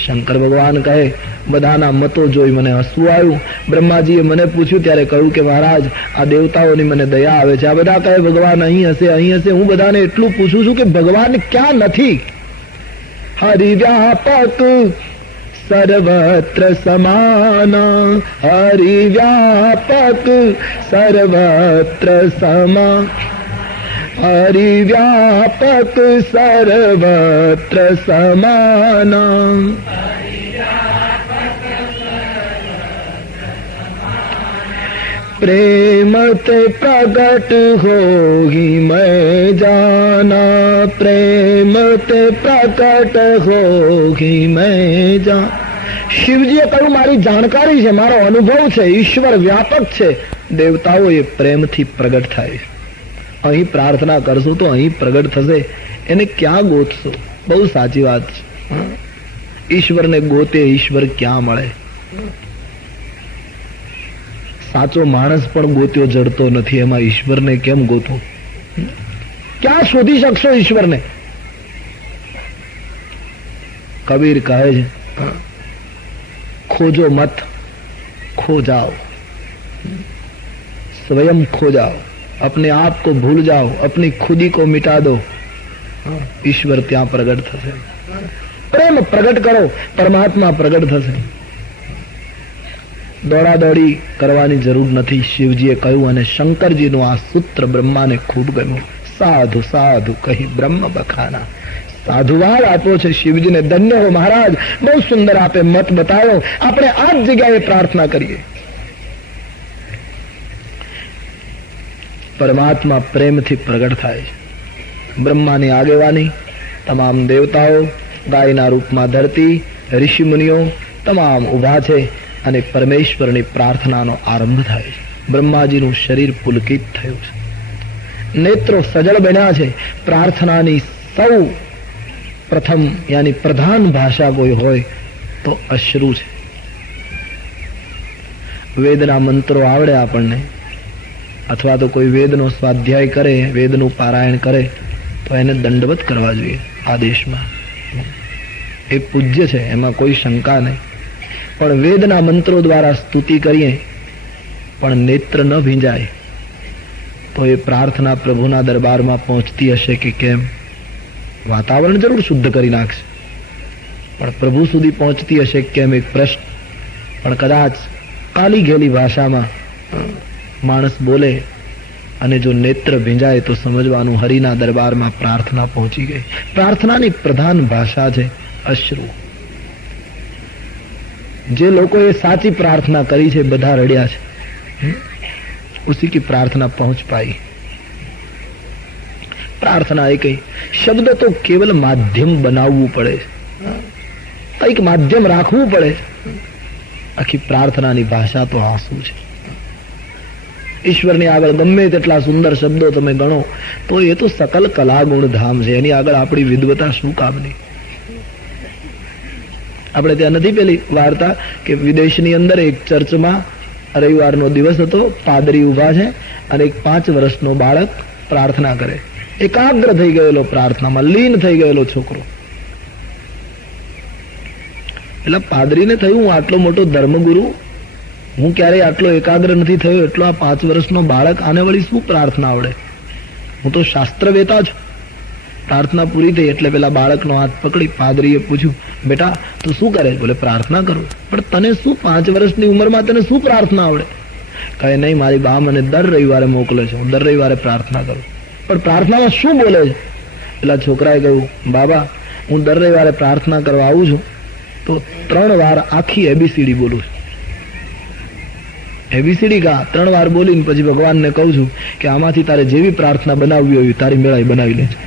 શંકર ભગવાન કહે, બધાના મતો જોઈ મને હસવું આવ્યું. બ્રહ્માજીએ મને પૂછ્યું ત્યારે કહ્યું કે મહારાજ આ દેવતાઓની મને દયા આવે છે. આ બધા કહે ભગવાન અહીં હશે, અહીં હશે. હું બધાને એટલું પૂછું છું કે ભગવાન ક્યાં નથી? હરિવ્યાપક સર્વત્ર સમાના, હરિવ્યાપક સર્વત્ર સમા, હરિવ્યાપક સર્વત્ર સમાના. प्रेम ते प्रगट होगी मैं जाना, प्रेम ते प्रगट होगी मैं जान. શિવજીએ કહ્યું મારી જાણકારી છે, મારો અનુભવ છે, ઈશ્વર વ્યાપક છે, દેવતાઓ એ પ્રેમથી પ્રગટ થાય. અહીં પ્રાર્થના કરશું તો અહીં પ્રગટ થશે, એને ક્યાં ગોતશો? બહુ સાચી વાત છે. ઈશ્વરને ગોતે ઈશ્વર ક્યાં મળે? સાચો માણસ પણ ગોત્યો જડતો નથી, એમાં ઈશ્વરને કેમ ગોતવું? ક્યાં શોધી શકશો ઈશ્વરને? કબીર કહે છે, खोजो मत खो जाओ, स्वयं खो जाओ, अपने आप को भूल जाओ, अपनी खुदी को मिटा दो, ईश्वर ત્યાં પ્રગટ થશે. પ્રેમ પ્રગટ કરો, પરમાત્મા પ્રગટ થશે. દોડાદોડી કરવાની જરૂર નથી, શિવજીએ કહ્યું. અને શંકરજીનું આ સૂત્ર બ્રહ્માને ખૂબ ગમ્યું. સાધુ સાધુ કહી બ્રહ્મ બખાના. સાધુવાદ આપ્યો છે શિવજીને. ધન્ય હો મહારાજ, બહુ સુંદર આપે મત બતાવ્યો. આપણે આ જ જગ્યાએ પ્રાર્થના કરીએ. પરમાત્મા પ્રેમથી પ્રગટ થાય છે. બ્રહ્માની આગેવાની, તમામ દેવતાઓ, ગાયના રૂપમાં ધરતી, ઋષિ મુનિઓ તમામ ઉભા છે અને પરમેશ્વરની પ્રાર્થનાનો આરંભ થાય છે. બ્રહ્માજીનું શરીર પુલકિત થયું છે, નેત્રો સજળ બન્યા છે. પ્રાર્થનાની સૌ પ્રથમ યાની પ્રધાન ભાષા કોઈ હોય તો અશ્રુ છે. વેદના મંત્રો આવડે આપણને, અથવા તો કોઈ વેદનો સ્વાધ્યાય કરે, વેદનું પારાયણ કરે, તો એને દંડવત કરવા જોઈએ. આ દેશમાં એ પૂજ્ય છે, એમાં કોઈ શંકા નહીં. પણ વેદના મંત્રો દ્વારા સ્તુતિ કરીએ પણ નેત્ર ન ભીંજાય તો એ પ્રાર્થના પ્રભુના દરબારમાં પહોંચતી હશે કે કેમ? વાતાવરણ જરૂર શુદ્ધ કરી નાખશે, પણ પ્રભુ સુધી પહોંચતી હશે કેમ? એક પ્રશ્ન. પણ કદાચ કાલી ઘેલી ભાષામાં માણસ બોલે અને જો નેત્ર ભીંજાય તો સમજવાનું હરિના દરબારમાં પ્રાર્થના પહોંચી ગઈ. પ્રાર્થનાની પ્રધાન ભાષા છે અશ્રુ. જે લોકોએ સાચી પ્રાર્થના કરી છે બધા રડ્યા છે. उसी की प्रार्थना पहुंच पाई। प्रार्थना एक ही शब्द तो केवल माध्यम बनावવું પડે, કંઈક માધ્યમ રાખવું પડે। આખી પ્રાર્થનાની ભાષા તો આ શું છે? ઈશ્વરની આગળ ગમે તેટલા સુંદર શબ્દો તમે ગણો તો એ તો સકલ કલા ગુણ ધામ છે, એની આગળ આપણી વિદ્વતા શું કામની? આપણે ત્યાં નથી પેલી વાર્તા કે વિદેશની અંદર એક ચર્ચમાં રવિવારનો દિવસ હતો, પાદરી ઉભા છે અને એક 5 વર્ષનો બાળક પ્રાર્થના કરે, એકાગ્ર થઈ ગયેલો પ્રાર્થનામાં લીન થઈ ગયેલો છોકરો। એટલે પાદરીને થયું, હું આટલો મોટો ધર્મગુરુ, હું ક્યારેય આટલો એકાગ્ર નથી થયો, એટલો આ 5 વર્ષનો બાળક, આને વળી શું પ્રાર્થના આવડે? હું તો શાસ્ત્રવેતા છું। પ્રાર્થના પૂરી થઈ એટલે પેલા બાળકનો હાથ પકડી પાદરીએ પૂછ્યું, બેટા તું શું કરે? બોલે પ્રાર્થના કરું। પણ તને શું 5 વર્ષની ઉંમરમાં તને શું પ્રાર્થના આવડે? કહે નહીં, મારી બા મને દર રવિવારે મોકલે છે, હું દર રવિવારે પ્રાર્થના કરું। પણ પ્રાર્થનામાં શું બોલે છે? પેલા છોકરાએ કહ્યું, બાબા હું દર રવિવારે પ્રાર્થના કરવા આવું છું તો 3 વાર આખી એબીસીડી બોલું છું। એબીસીડી કા 3 વાર બોલીને પછી ભગવાનને કહું છું કે આમાંથી તારે જેવી પ્રાર્થના બનાવવી હોય તારી મેળાઈ બનાવી લેજો।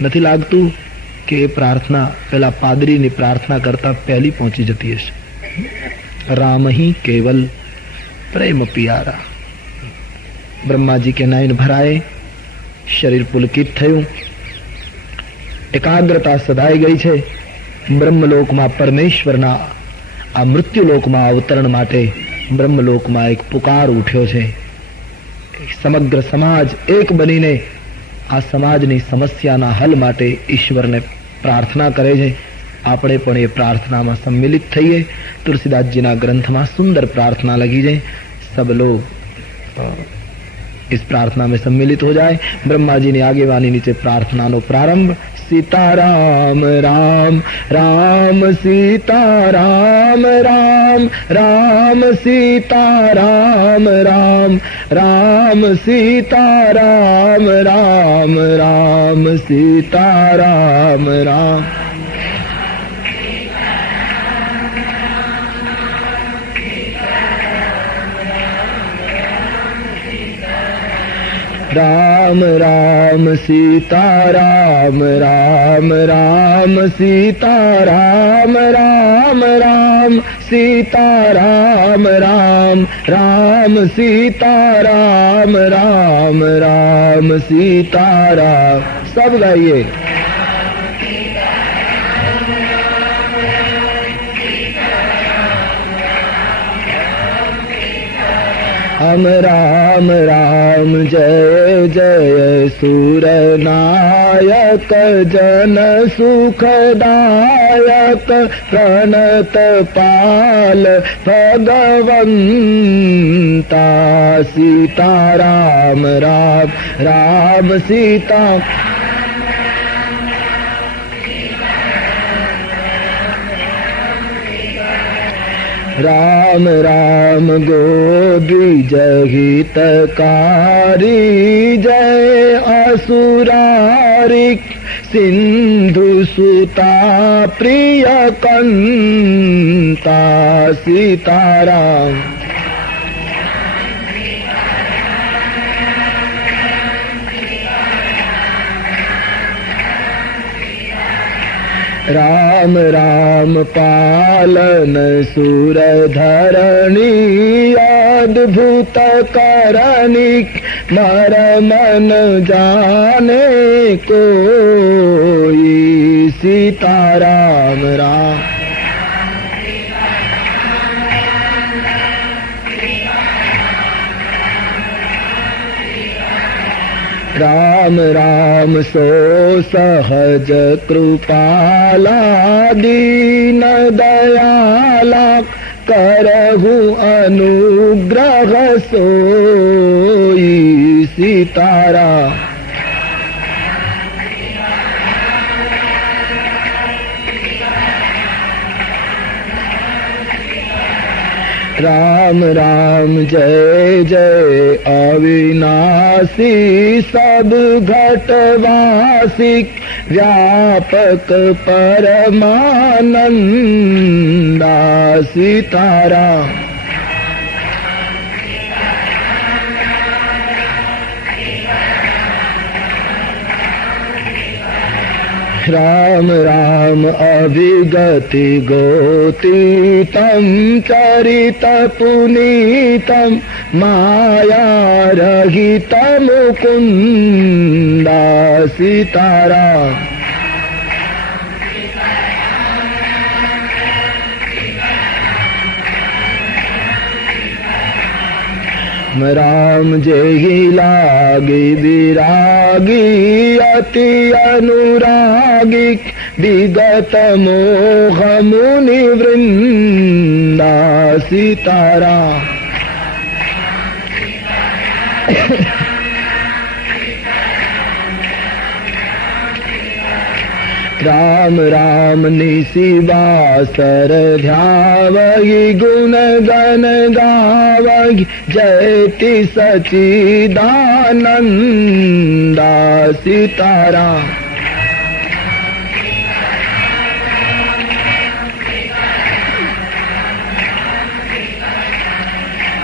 નથી લાગતું કે એ પ્રાર્થના પેલા પાદરીની પ્રાર્થના કરતા પહેલી પહોંચી જતી હશે? રામ ही केवल प्रेम प्यारा। ब्रह्माजी के नयन भराए, शरीर पुलकित थયું, એકાગ્રતા સદાઈ ગઈ છે। બ્રહ્મલોકમાં પરમેશ્વરના આ મૃત્યુલોકમાં અવતરણ માટે બ્રહ્મલોકમાં એક પુકાર ઉઠ્યો છે। સમગ્ર સમાજ એક બનીને આ સમાજની સમસ્યાના હલ માટે ઈશ્વરને પ્રાર્થના કરે છે। આપણે પણ એ પ્રાર્થનામાં सम्मिलित થઈએ। तुलसीदास ग्रंथ में सुंदर प्रार्थना लगी है, सब लोग इस प्रार्थना में सम्मिलित हो जाए। ब्रह्मा जी ने आगेवानी नीचे प्रार्थना नो प्रारंभ। सीताराम राम राम सीताराम राम राम सीताराम राम राम सीताराम राम राम सीताराम राम। राम राम सीताराम राम राम सीताराम राम राम सीताराम राम राम सीताराम राम राम सीताराम। सब गाइए। हम राम राम जय जय सूर नायक जन सुखदायक प्रणत पाल भगवंता। सीताराम राम राम सीता राम राम गोद्विज हितकारी जय असुरारिक सिंधु सुता प्रिय कंता। सीताराम राम राम पालन सुर धरणी अद्भुत करणी मर मन जाने कोई। सीताराम राम राम राम सो सहज कृपाला दीन दयाला करहु अनुग्रह सोई। सीताराम राम राम जय जय अविनाशी सब घटवासी व्यापक परमानंदा। सीताराम राम राम अभिगति गोतीतम चरित पुनीतम माया रहित मुकुंदा सीताराम। राम जेहि लागी विरागी अति अनुरागी विगत मोह मुनि वृंदा सीताराम। राम राम निशिवासर ध्यावहि गुण गण गावहि जयति सचिदानंदा सीताराम।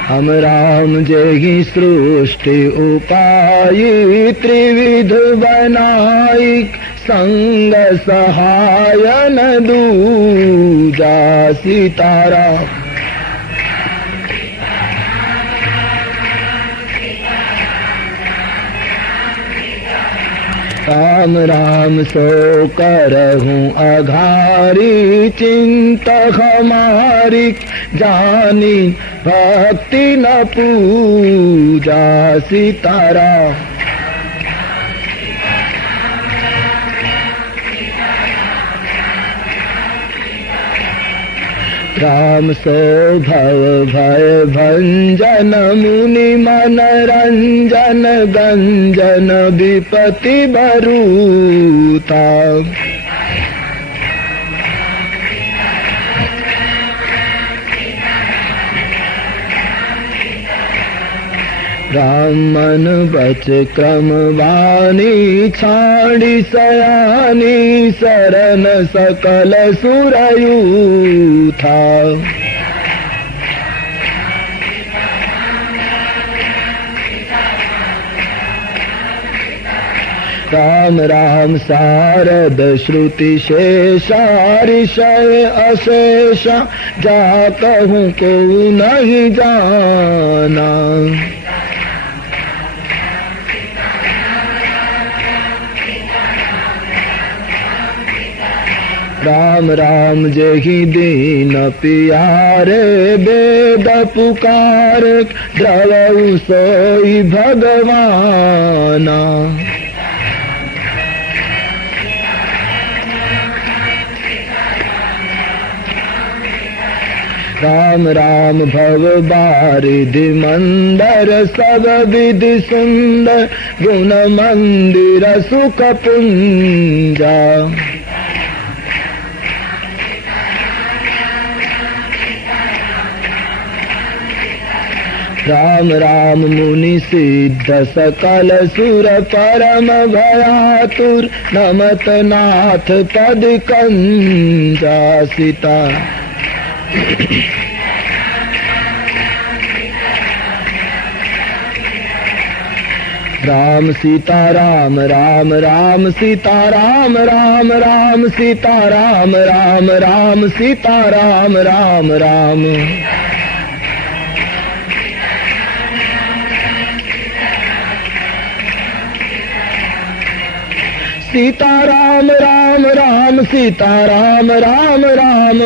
हम राम जेहि सृष्टि उपायि त्रिविध बनाई संग सहायन दूजा सीताराम। राम राम सो करहूँ अघारी चिंत हमारी जानी भक्ति न पूजा सीताराम। राम सो भव भय भंजन मुनि मनरंजन गंजन विपति बरूता। राम मन बच क्रम वाणी छाड़ी सयानी शरण सकल सुरयूथा। राम राम शारद श्रुति शेषा ऋषय अशेषा जा कहूँ को नहीं जाना। राम राम जेहि दीन पियारे वेद पुकार द्रवऊ सोई भगवाना। राम राम भव बारिधि मंदर सब विधि सुंदर गुण मंदिर सुख पुंजा। राम राम मुनि सिद्ध सकल सुर परम भयातुर नमत नाथ पद कंजा सीता। राम सीता राम राम राम सीता राम राम राम सीता राम राम राम सीता राम राम राम। सीता राम राम राम सीता राम राम राम।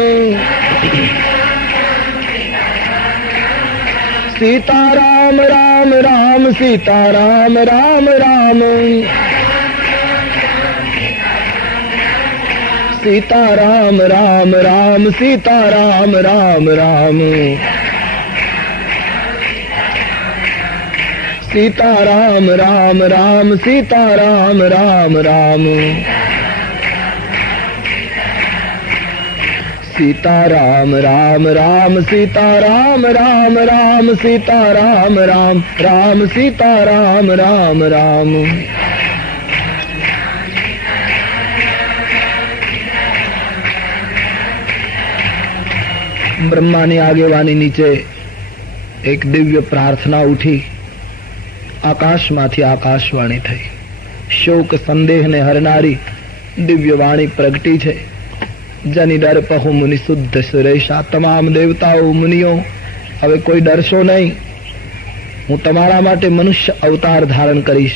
सीता राम राम राम सीता राम राम राम। सीता राम राम राम सीता राम राम राम। सीता राम राम राम सीता राम राम राम। सीता राम राम राम सीता राम राम राम सीता राम राम राम सीता राम राम राम। ब्रह्मा ની આગેવાની નીચે એક દિવ્ય પ્રાર્થના ઉઠી। આકાશમાંથી આકાશવાણી થઈ। શોક સંદેહને હરનારી દિવ્ય વાણી પ્રગટી છે. જની ડર પહુ મુનિ શુદ્ધ સુરેશા. તમામ દેવતાઓ મુનિઓ હવે કોઈ ડરશો નહીં. હું તમારા માટે મનુષ્ય અવતાર ધારણ કરીશ.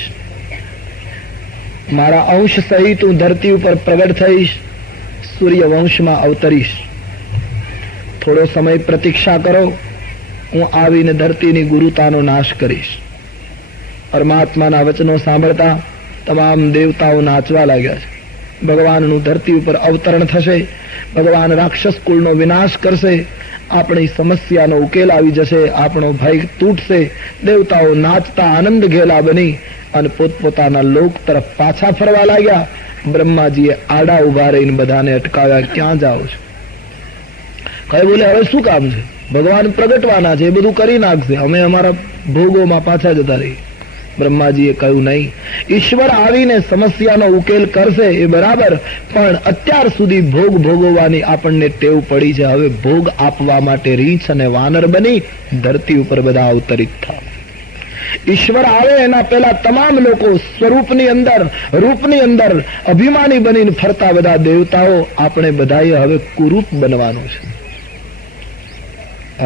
મારા અંશ સહિત હું ધરતી ઉપર પ્રગટ થઈશ. સૂર્ય વંશમાં અવતરીશ. થોડો સમય પ્રતીક્ષા કરો. હું આવીને ધરતીની ગુરુતાનો નાશ કરીશ. પરમાત્માના વચનો સાંભળતા તમામ દેવતાઓ નાચવા લાગ્યા છે. ભગવાનનું ધરતી ઉપર અવતરણ થશે. ભગવાન રાક્ષસ કુળનો વિનાશ કરશે. આપણી સમસ્યાનો ઉકેલ આવી જશે. આપણો ભય તૂટશે. દેવતાઓ નાચતા આનંદ ઘેલા બની અને પોતપોતાના લોક તરફ પાછા ફરવા લાગ્યા. બ્રહ્માજીએ આડા ઉભા રહીને બધાને અટકાવ્યા. ક્યાં જાઓ છો? કઈ બોલે હવે શું કામ છે? ભગવાન પ્રગટવાના છે, એ બધું કરી નાખશે. અમે અમારા ભોગોમાં પાછા જતા રહીએ. બ્રહ્માજીએ કહ્યું નહીં, ઈશ્વર આવીને સમસ્યાનો ઉકેલ કરશે એ બરાબર, પણ અત્યાર સુધી ભોગ ભોગવવાની આપણને ટેવ પડી છે. હવે ભોગ આપવા માટે રીંછ અને વાનર બની ધરતી ઉપર બધા અવતરિત થાવ. ઈશ્વર આવે એના પહેલા તમામ લોકો સ્વરૂપની અંદર, રૂપની અંદર અભિમાની બનીને ફરતા બધા દેવતાઓ, આપણે બધાએ હવે કુરૂપ બનવાનું છે.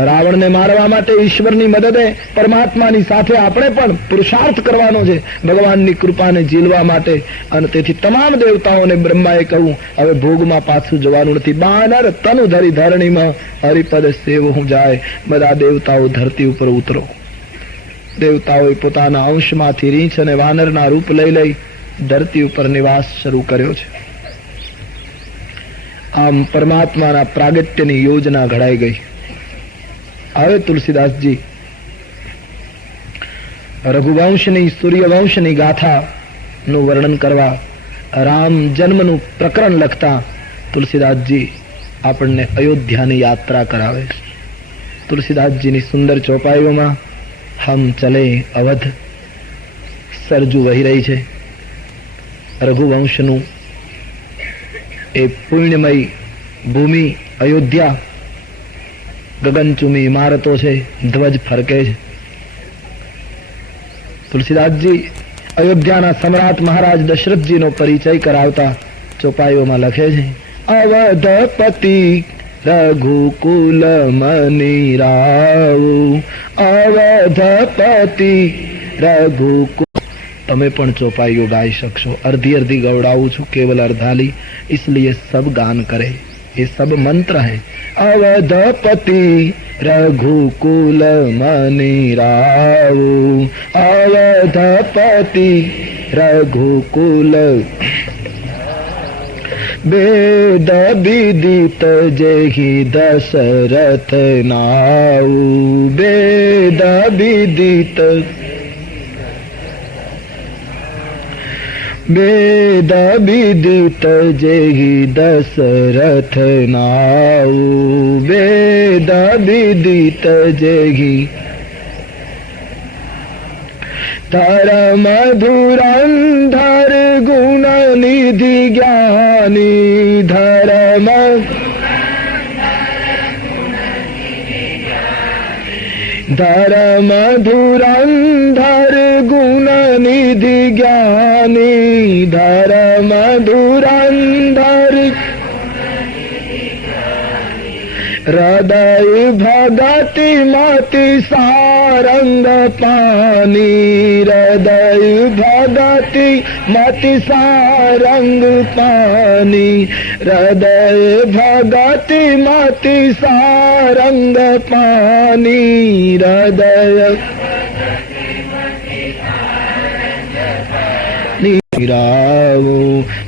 રાવણને મારવા માટે ઈશ્વરની મદદે પરમાત્માની સાથે આપણે પણ પુરુષાર્થ કરવાનો છે ભગવાનની કૃપાને ઝીલવા માટે. અને તેથી તમામ દેવતાઓને બ્રહ્માએ કહ્યું, હવે ભોગમાં પાછું જવાનું નથી. બાનર તનુ ધરી ધરણીમાં હરિપદ સેવહું જાય. બધા દેવતાઓ ધરતી ઉપર ઉતરો. દેવતાઓએ પોતાના અંશમાંથી રીંછ અને વાનરના રૂપ લઈ ધરતી ઉપર નિવાસ શરૂ કર્યો છે. આમ પરમાત્માના પ્રાગટ્યની યોજના ઘડાઈ ગઈ. હવે તુલસીદાસજી રઘુવંશની, સૂર્યવંશની ગાથાનું વર્ણન કરવા, રામ જન્મનું પ્રકરણ લખતા તુલસીદાસજી આપણને અયોધ્યાની યાત્રા કરાવે છે. તુલસીદાસજીની સુંદર ચોપાઈઓમાં હમ ચલે અવધ સરજુ વહી રહી છે. રઘુવંશનું એ પુણ્યમય ભૂમિ અયોધ્યા, ગગનચુમી ઇમારતો છે, ધ્વજ ફરકે છે. તુલસીદાસજી અયોધ્યાના સમ્રાટ મહારાજ દશરથજીનો પરિચય કરાવતા ચોપાઈઓમાં લખે છે, અવધપતિ રઘુકુલ મની રાવ, અવધપતિ રઘુકુલ. તમે પણ ચોપાઈઓ ગાઈ શકશો. અર્ધી અર્ધી ગવડાવું છું, કેવલ અર્ધાલી, इसलिए सब गान करे. ये सब मंत्र है. अवधपति रघुकुल मनि राव, अवधपति रघुकुल वेद विदित जेहि दशरथ नाऊ, वेद विदित वेद विदित जेहि दशरथ नाऊ, वेद विदित जेहि धर्म धुरंधर गुण निधि ज्ञानी, धर्म धर्म धुरंधर गुण निधि ज्ञानी, धर्म धुरंधर हृदय भगति मति सारंग पानी, हृदय भगति मति सारंग पानी, हृदय भगति मति सारंग पानी, हृदय राव,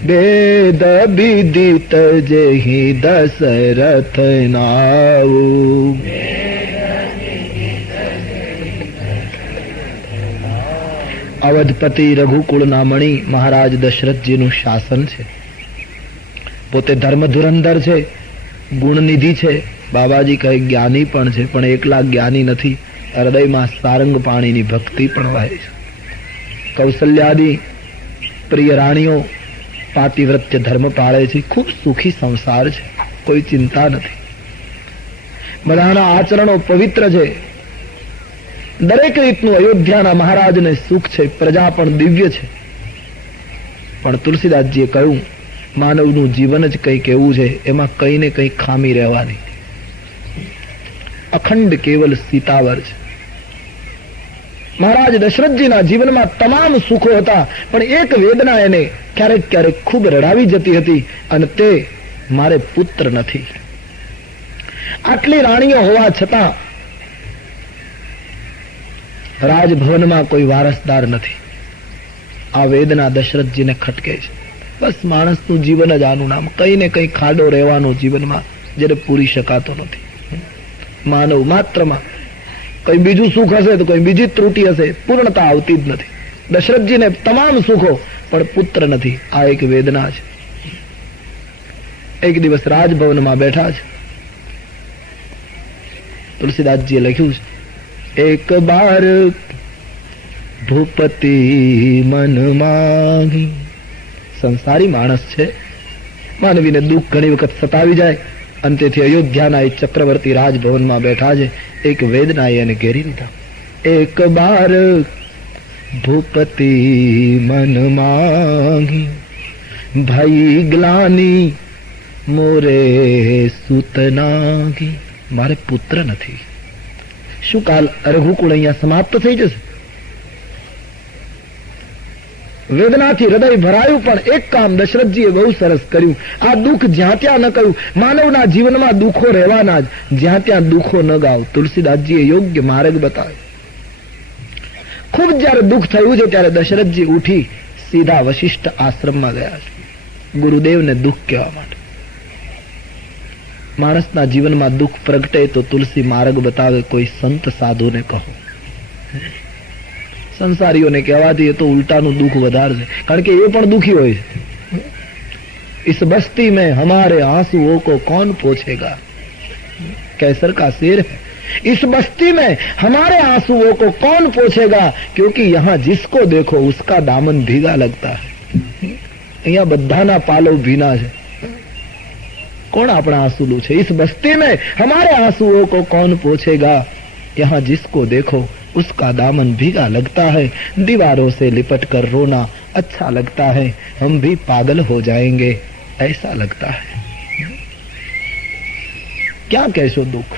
वेद विदित जेहि दशरथ नाऊ. અવધપતિ રઘુકુળના મણિ મહારાજ દશરથજીનું શાસન છે. પોતે ધર્મ ધુરંધર છે, ગુણનિધિ છે. બાબાજી કહે જ્ઞાની પણ છે, પણ એકલા જ્ઞાની નથી, હૃદયમાં સારંગ પાણીની ભક્તિ પણ વહે છે. કૌશલ્યાદી પ્રિય રાણીઓ પાતિવ્રત્ય ધર્મ પાળે છે. ખૂબ સુખી સંસાર છે, કોઈ ચિંતા નથી. બધાના આચરણો પવિત્ર છે. દરેક રીતનું અયોધ્યાના મહારાજને સુખ છે. પ્રજા પણ દિવ્ય છે. પણ તુલસીદાસજીએ કહ્યું, માનવનું જીવન જ કંઈક એવું છે, એમાં કંઈ ને કંઈ ખામી રહેવાની. અખંડ કેવલ સીતાવર છે. મહારાજ દશરથજીના જીવનમાં તમામ સુખો હતા, પણ એક વેદના એને ક્યારેક ક્યારેક ખૂબ રડાવી જતી હતી, અને તે મારે પુત્ર નથી. આટલી રાણીઓ હોવા છતાં રાજભવનમાં કોઈ વારસદાર નથી. આ વેદના દશરથજીને ખટકે છે. બસ માણસનું જીવન જ આનું નામ, કઈ ને કઈ ખાડો રહેવાનો જીવનમાં, જેને પૂરી શકાતો નથી. માનવ માત્રમાં કઈ બીજું સુખ હશે તો કોઈ બીજી ત્રુટી હશે, પૂર્ણતા આવતી જ નથી. દશરથજીને તમામ સુખો, પણ પુત્ર નથી. આ એક વેદના છે. એક દિવસ રાજભવનમાં બેઠા છે. તુલસીદાસજીએ લખ્યું છે, એક બાર ભૂપતિ મન માંગી. સંસારી માણસ છે, માનવીને દુઃખ ઘણી વખત સતાવી જાય, અને તેથી અયોધ્યાના એ ચક્રવર્તી રાજભવનમાં બેઠા છે. એક વેદનાએ એને ઘેરી લીધા. એક બાર ભૂપતિ મન માંગી, ભાઈ ગ્લાની મોરે સુતનાગી. મારે પુત્ર નથી. શું કાલ રઘુકુળ અહીંયા સમાપ્ત થઈ જશે? વેદનાથી હૃદય ભરાયું, પણ એક કામ દશરથજીએ બહુ સરસ કર્યું. આ દુઃખ જ્યાં ત્યાં ન કહ્યું. માનવના જીવનમાં દુઃખો રહેવાના જ, જ્યાં ત્યાં દુઃખો ન ગાવ. તુલસીદાસજીએ યોગ્ય માર્ગ બતાવ્યો. ખૂબ જયારે દુઃખ થયું છે ત્યારે દશરથજી ઉઠી સીધા વશિષ્ઠ આશ્રમમાં ગયા છે, ગુરુદેવને દુઃખ કહેવા માટે. માણસના જીવનમાં દુઃખ પ્રગટે તો તુલસી માર્ગ બતાવે. કોઈ સંત સાધુને કહો. સંસારીઓને કહેવાથી એ તો ઉલટાનું દુઃખ વધારશે, કારણ કે એ પણ દુઃખી હોય છે. इस बस्ती में हमारे आंसुओं को कौन पोछेगा, कैसर का शेर है. इस बस्ती में हमारे आंसुओं को कौन पोछेगा, क्योंकि यहाँ जिसको देखो उसका दामन भीगा लगता है. અહીંયા બધાના પાલવ ભીના છે. कौन अपना आंसू लूछे. इस बस्ती में हमारे आंसुओं को कौन पोछेगा, यहाँ जिसको देखो उसका दामन भीगा लगता है. दीवारों से लिपट कर रोना अच्छा लगता है, हम भी पागल हो जाएंगे ऐसा लगता है. क्या कैसो दुख.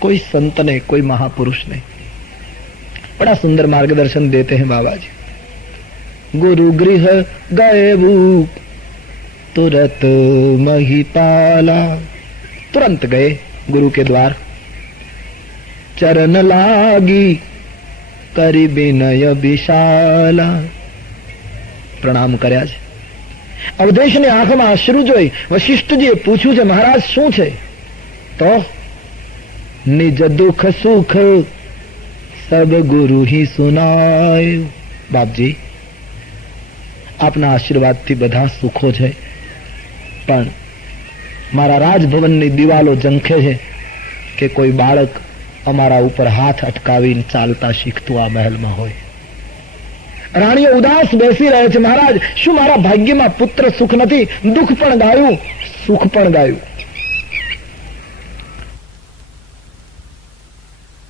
कोई संत ने, कोई महापुरुष ने बड़ा सुंदर मार्गदर्शन देते हैं बाबा जी. गुरु गृह गए वो तुरंत महिपाला. तुरंत गए गुरु के द्वार. चरण लागी કરી વિનય વિશાલા. પ્રણામ કર્યા છે. અવધેશની આંખમાં અશ્રુ જોઈ વશિષ્ઠજીએ પૂછ્યું છે, મહારાજ શું છે? તો નિજ દુઃખ સુખ સબ ગુરુ હી સુનાય. બાપજી, આપના આશીર્વાદથી બધા સુખો છે, પણ મારા રાજભવનની દિવાલો ઝંખે છે કે કોઈ બાળક અમારા ઉપર હાથ અટકાવીને ચાલતા શીખતું આ મહેલમાં હોય. રાણીઓ ઉદાસ બેસી રહે છે. મહારાજ, શું મારા ભાગ્યમાં પુત્ર સુખ નથી? દુઃખ પણ ગાયું, સુખ પણ ગાયું.